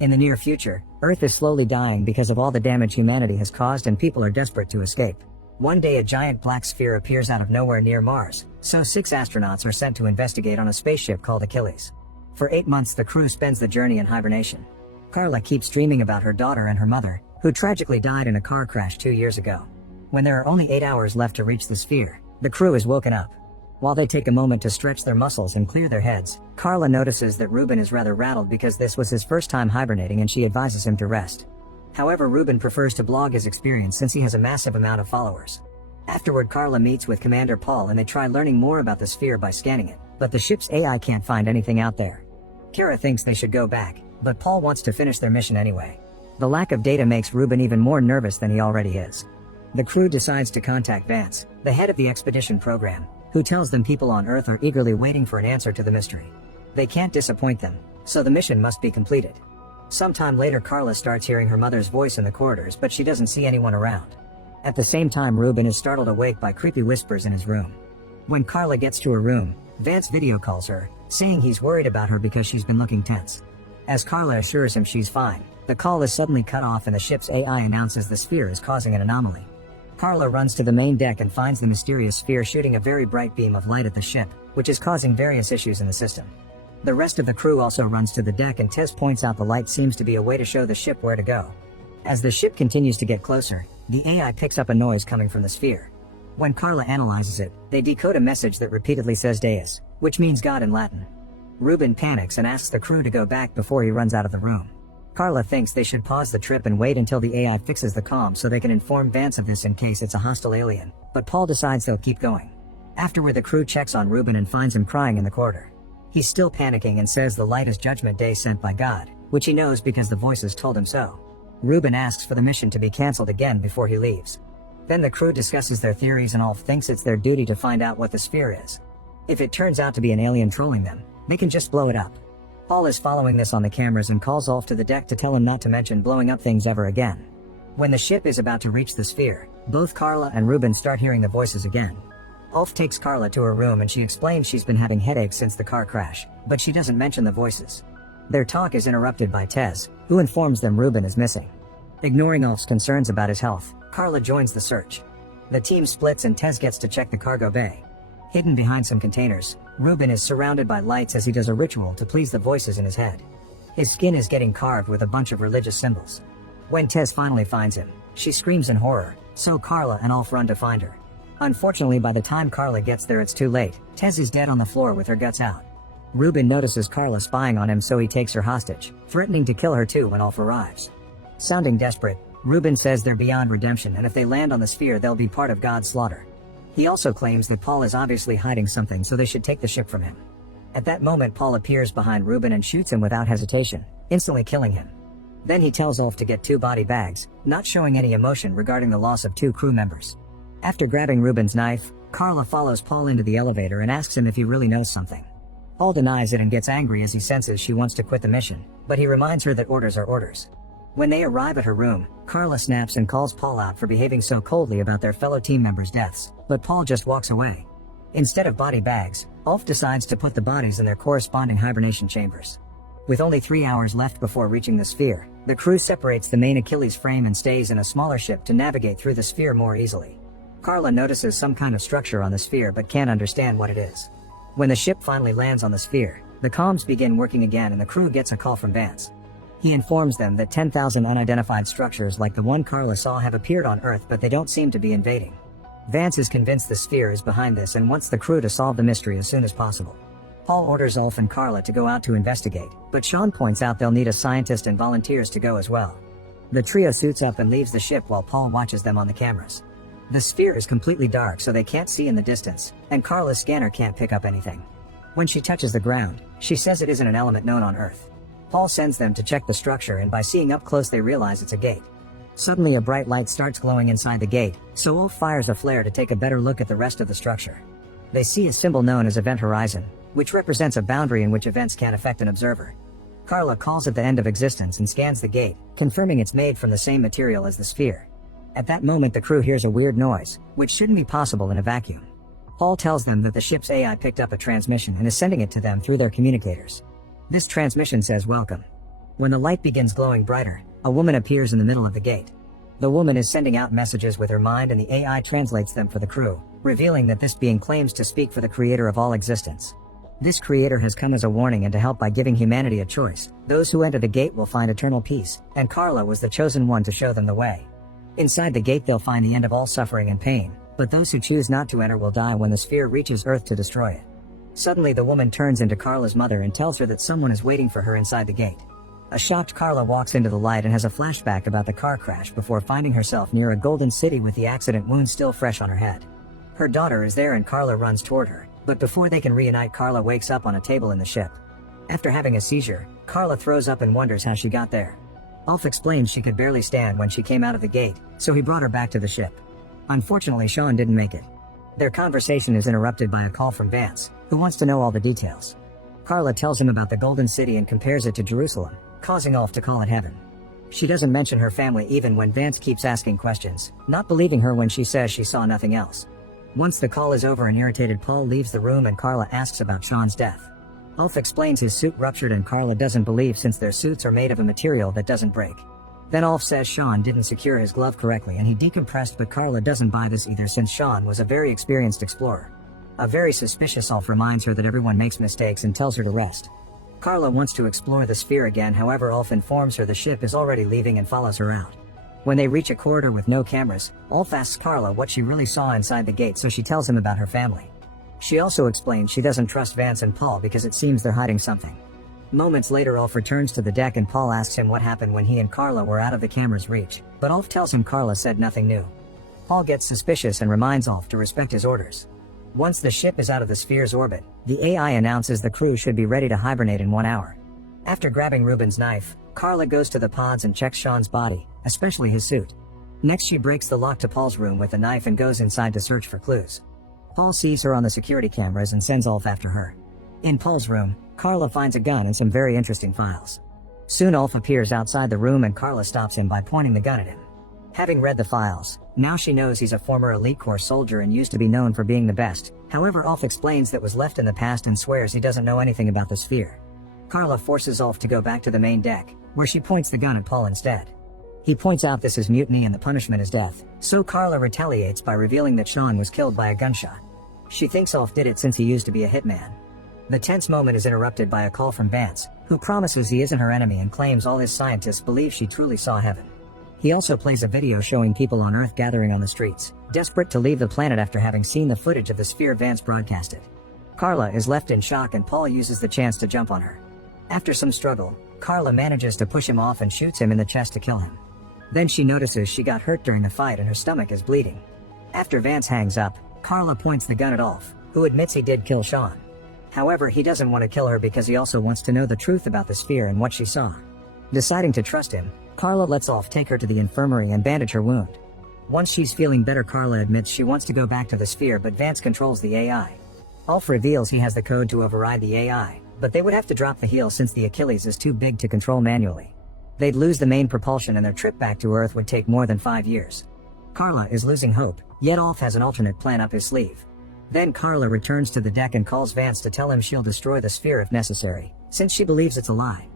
In the near future, Earth is slowly dying because of all the damage humanity has caused and people are desperate to escape. One day a giant black sphere appears out of nowhere near Mars, so 6 astronauts are sent to investigate on a spaceship called Achilles. For 8 months the crew spends the journey in hibernation. Carla keeps dreaming about her daughter and her mother, who tragically died in a car crash 2 years ago. When there are only 8 hours left to reach the sphere, the crew is woken up. While they take a moment to stretch their muscles and clear their heads, Carla notices that Ruben is rather rattled because this was his first time hibernating and she advises him to rest. However, Ruben prefers to blog his experience since he has a massive amount of followers. Afterward, Carla meets with Commander Paul and they try learning more about the sphere by scanning it, but the ship's AI can't find anything out there. Kara thinks they should go back, but Paul wants to finish their mission anyway. The lack of data makes Ruben even more nervous than he already is. The crew decides to contact Vance, the head of the expedition program, who tells them people on Earth are eagerly waiting for an answer to the mystery. They can't disappoint them, so the mission must be completed. Sometime later Carla starts hearing her mother's voice in the corridors, but she doesn't see anyone around. At the same time, Ruben is startled awake by creepy whispers in his room. When Carla gets to her room, Vance video calls her, saying he's worried about her because she's been looking tense. As Carla assures him she's fine, the call is suddenly cut off and the ship's AI announces the sphere is causing an anomaly. Carla runs to the main deck and finds the mysterious sphere shooting a very bright beam of light at the ship, which is causing various issues in the system. The rest of the crew also runs to the deck and Tess points out the light seems to be a way to show the ship where to go. As the ship continues to get closer, the AI picks up a noise coming from the sphere. When Carla analyzes it, they decode a message that repeatedly says Deus, which means God in Latin. Ruben panics and asks the crew to go back before he runs out of the room. Carla thinks they should pause the trip and wait until the AI fixes the comm so they can inform Vance of this in case it's a hostile alien, but Paul decides they'll keep going. Afterward, the crew checks on Ruben and finds him crying in the corridor. He's still panicking and says the light is Judgment Day sent by God, which he knows because the voices told him so. Ruben asks for the mission to be cancelled again before he leaves. Then the crew discusses their theories and Ulf thinks it's their duty to find out what the sphere is. If it turns out to be an alien trolling them, they can just blow it up. Paul is following this on the cameras and calls Ulf to the deck to tell him not to mention blowing up things ever again. When the ship is about to reach the sphere, both Carla and Ruben start hearing the voices again. Ulf takes Carla to her room and she explains she's been having headaches since the car crash, but she doesn't mention the voices. Their talk is interrupted by Tess, who informs them Ruben is missing. Ignoring Ulf's concerns about his health, Carla joins the search. The team splits and Tess gets to check the cargo bay. Hidden behind some containers, Ruben is surrounded by lights as he does a ritual to please the voices in his head. His skin is getting carved with a bunch of religious symbols. When Tess finally finds him, she screams in horror, so Carla and Ulf run to find her. Unfortunately, by the time Carla gets there it's too late. Tess is dead on the floor with her guts out. Ruben notices Carla spying on him, so he takes her hostage, threatening to kill her too when Ulf arrives. Sounding desperate, Ruben says they're beyond redemption and if they land on the sphere they'll be part of God's slaughter. He also claims that Paul is obviously hiding something, so they should take the ship from him. At that moment, Paul appears behind Ruben and shoots him without hesitation, instantly killing him. Then he tells Ulf to get 2 body bags, not showing any emotion regarding the loss of 2 crew members. After grabbing Ruben's knife, Carla follows Paul into the elevator and asks him if he really knows something. Paul denies it and gets angry as he senses she wants to quit the mission, but he reminds her that orders are orders. When they arrive at her room, Carla snaps and calls Paul out for behaving so coldly about their fellow team members' deaths, but Paul just walks away. Instead of body bags, Ulf decides to put the bodies in their corresponding hibernation chambers. With only 3 hours left before reaching the sphere, the crew separates the main Achilles frame and stays in a smaller ship to navigate through the sphere more easily. Carla notices some kind of structure on the sphere but can't understand what it is. When the ship finally lands on the sphere, the comms begin working again and the crew gets a call from Vance. He informs them that 10,000 unidentified structures like the one Carla saw have appeared on Earth, but they don't seem to be invading. Vance is convinced the sphere is behind this and wants the crew to solve the mystery as soon as possible. Paul orders Ulf and Carla to go out to investigate, but Sean points out they'll need a scientist and volunteers to go as well. The trio suits up and leaves the ship while Paul watches them on the cameras. The sphere is completely dark so they can't see in the distance, and Carla's scanner can't pick up anything. When she touches the ground, she says it isn't an element known on Earth. Paul sends them to check the structure and by seeing up close they realize it's a gate. Suddenly a bright light starts glowing inside the gate, so Ulf fires a flare to take a better look at the rest of the structure. They see a symbol known as Event Horizon, which represents a boundary in which events can affect an observer. Carla calls it the end of existence and scans the gate, confirming it's made from the same material as the sphere. At that moment the crew hears a weird noise, which shouldn't be possible in a vacuum. Paul tells them that the ship's AI picked up a transmission and is sending it to them through their communicators. This transmission says welcome. When the light begins glowing brighter, a woman appears in the middle of the gate. The woman is sending out messages with her mind and the AI translates them for the crew, revealing that this being claims to speak for the creator of all existence. This creator has come as a warning and to help by giving humanity a choice. Those who enter the gate will find eternal peace, and Carla was the chosen one to show them the way. Inside the gate they'll find the end of all suffering and pain, but those who choose not to enter will die when the sphere reaches Earth to destroy it. Suddenly the woman turns into Carla's mother and tells her that someone is waiting for her inside the gate. A shocked Carla walks into the light and has a flashback about the car crash before finding herself near a golden city with the accident wound still fresh on her head. Her daughter is there and Carla runs toward her, but before they can reunite, Carla wakes up on a table in the ship. After having a seizure, Carla throws up and wonders how she got there. Ulf explains she could barely stand when she came out of the gate, so he brought her back to the ship. Unfortunately, Sean didn't make it. Their conversation is interrupted by a call from Vance, who wants to know all the details. Carla tells him about the Golden City and compares it to Jerusalem, causing Ulf to call it heaven. She doesn't mention her family even when Vance keeps asking questions, not believing her when she says she saw nothing else. Once the call is over, an irritated Paul leaves the room and Carla asks about Sean's death. Ulf explains his suit ruptured and Carla doesn't believe since their suits are made of a material that doesn't break. Then Ulf says Sean didn't secure his glove correctly and he decompressed, but Carla doesn't buy this either since Sean was a very experienced explorer. A very suspicious Ulf reminds her that everyone makes mistakes and tells her to rest. Carla wants to explore the sphere again, however Ulf informs her the ship is already leaving and follows her out. When they reach a corridor with no cameras, Ulf asks Carla what she really saw inside the gate, so she tells him about her family. She also explains she doesn't trust Vance and Paul because it seems they're hiding something. Moments later Ulf returns to the deck and Paul asks him what happened when he and Carla were out of the camera's reach, but Ulf tells him Carla said nothing new. Paul gets suspicious and reminds Ulf to respect his orders. Once the ship is out of the sphere's orbit, the AI announces the crew should be ready to hibernate in 1 hour. After grabbing Ruben's knife, Carla goes to the pods and checks Sean's body, especially his suit. Next she breaks the lock to Paul's room with a knife and goes inside to search for clues. Paul sees her on the security cameras and sends Ulf after her. In Paul's room, Carla finds a gun and some very interesting files. Soon Ulf appears outside the room and Carla stops him by pointing the gun at him. Having read the files, now she knows he's a former elite corps soldier and used to be known for being the best. However, Ulf explains that was left in the past and swears he doesn't know anything about the sphere. Carla forces Ulf to go back to the main deck, where she points the gun at Paul instead. He points out this is mutiny and the punishment is death, so Carla retaliates by revealing that Sean was killed by a gunshot. She thinks Ulf did it since he used to be a hitman. The tense moment is interrupted by a call from Vance, who promises he isn't her enemy and claims all his scientists believe she truly saw heaven. He also plays a video showing people on Earth gathering on the streets, desperate to leave the planet after having seen the footage of the sphere Vance broadcasted. Carla is left in shock and Paul uses the chance to jump on her. After some struggle, Carla manages to push him off and shoots him in the chest to kill him. Then she notices she got hurt during the fight and her stomach is bleeding. After Vance hangs up, Carla points the gun at Ulf, who admits he did kill Sean. However, he doesn't want to kill her because he also wants to know the truth about the sphere and what she saw. Deciding to trust him, Carla lets Ulf take her to the infirmary and bandage her wound. Once she's feeling better, Carla admits she wants to go back to the sphere, but Vance controls the AI. Ulf reveals he has the code to override the AI, but they would have to drop the heel since the Achilles is too big to control manually. They'd lose the main propulsion and their trip back to Earth would take more than 5 years. Carla is losing hope, yet Ulf has an alternate plan up his sleeve. Then Carla returns to the deck and calls Vance to tell him she'll destroy the sphere if necessary, since she believes it's a lie.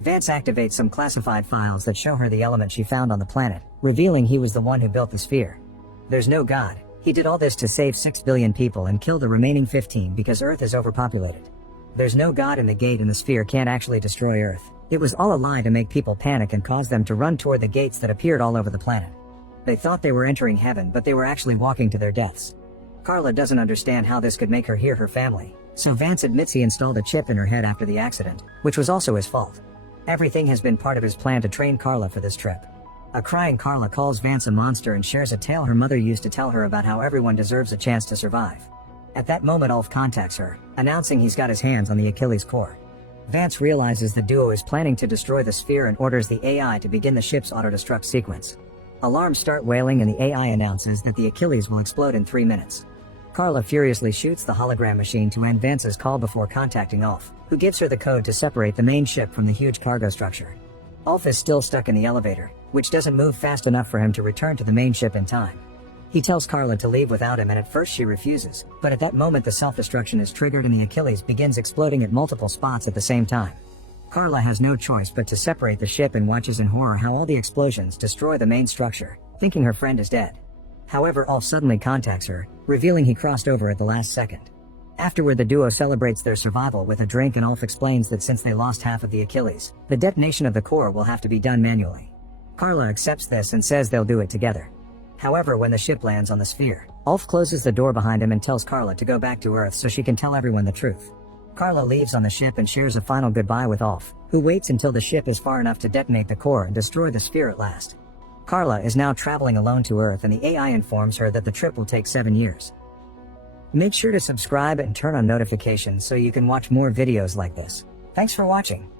Vance activates some classified files that show her the element she found on the planet, revealing he was the one who built the sphere. There's no God. He did all this to save 6 billion people and kill the remaining 15 because Earth is overpopulated. There's no God in the gate and the sphere can't actually destroy Earth. It was all a lie to make people panic and cause them to run toward the gates that appeared all over the planet. They thought they were entering heaven, but they were actually walking to their deaths. Carla doesn't understand how this could make her hear her family, so Vance admits he installed a chip in her head after the accident, which was also his fault. Everything has been part of his plan to train Carla for this trip. A crying Carla calls Vance a monster and shares a tale her mother used to tell her about how everyone deserves a chance to survive. At that moment Ulf contacts her, announcing he's got his hands on the Achilles core. Vance realizes the duo is planning to destroy the sphere and orders the AI to begin the ship's auto-destruct sequence. Alarms start wailing and the AI announces that the Achilles will explode in 3 minutes. Carla furiously shoots the hologram machine to end Vance's call before contacting Ulf, who gives her the code to separate the main ship from the huge cargo structure. Ulf is still stuck in the elevator, which doesn't move fast enough for him to return to the main ship in time. He tells Carla to leave without him and at first she refuses, but at that moment the self-destruction is triggered and the Achilles begins exploding at multiple spots at the same time. Carla has no choice but to separate the ship and watches in horror how all the explosions destroy the main structure, thinking her friend is dead. However, Ulf suddenly contacts her, revealing he crossed over at the last second. Afterward, the duo celebrates their survival with a drink, and Ulf explains that since they lost half of the Achilles, the detonation of the core will have to be done manually. Carla accepts this and says they'll do it together. However, when the ship lands on the sphere, Ulf closes the door behind him and tells Carla to go back to Earth so she can tell everyone the truth. Carla leaves on the ship and shares a final goodbye with Ulf, who waits until the ship is far enough to detonate the core and destroy the sphere at last. Carla is now traveling alone to Earth, and the AI informs her that the trip will take 7 years. Make sure to subscribe and turn on notifications so you can watch more videos like this. Thanks for watching.